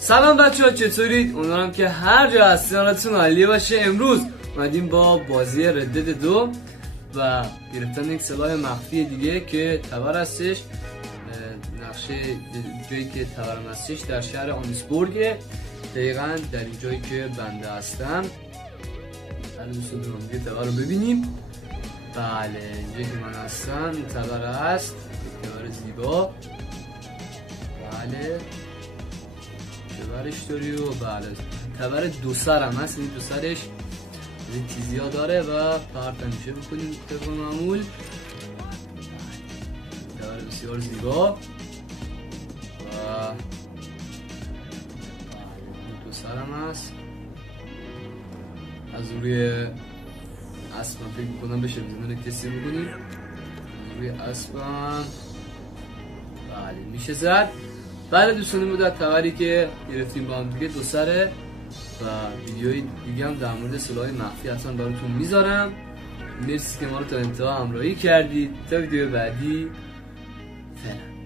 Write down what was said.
سلام بچه‌ها، چطورید؟ امیدوارم که هر جا هستید حالتون عالی باشه. امروز اومدیم با بازی ردد 2 و گرفتن یک سلاح مخفی دیگه که تبر هستش. نقشه جایی که تبرم هستش در شهر آنیسبورگ، دقیقا در این جایی که بنده هستم. الان دوستان بریم دیگه تبر رو ببینیم. بله، اینجایی که من هستم این تبر هست، تبر زیبا. بله تبرش داری و بله تبر دو سر هم هست. این دو سرش این تیزی ها داره و پرت میشه بکنیم طبق معمول. تبر بسیار زیبا و دو سر هم هست. از روی اسب فکر میکنم بشه بزنه کسی میکنیم. از روی اسب هم بله میشه زد. بله دوستان، مدت تبری که گرفتیم با هم دیگه دو سره و ویدیوی دیگه هم در مورد سلاح مخفی اصلا براتون میذارم. مرسی که ما رو تا انتها همراهی کردید. تا ویدیو بعدی فعلا.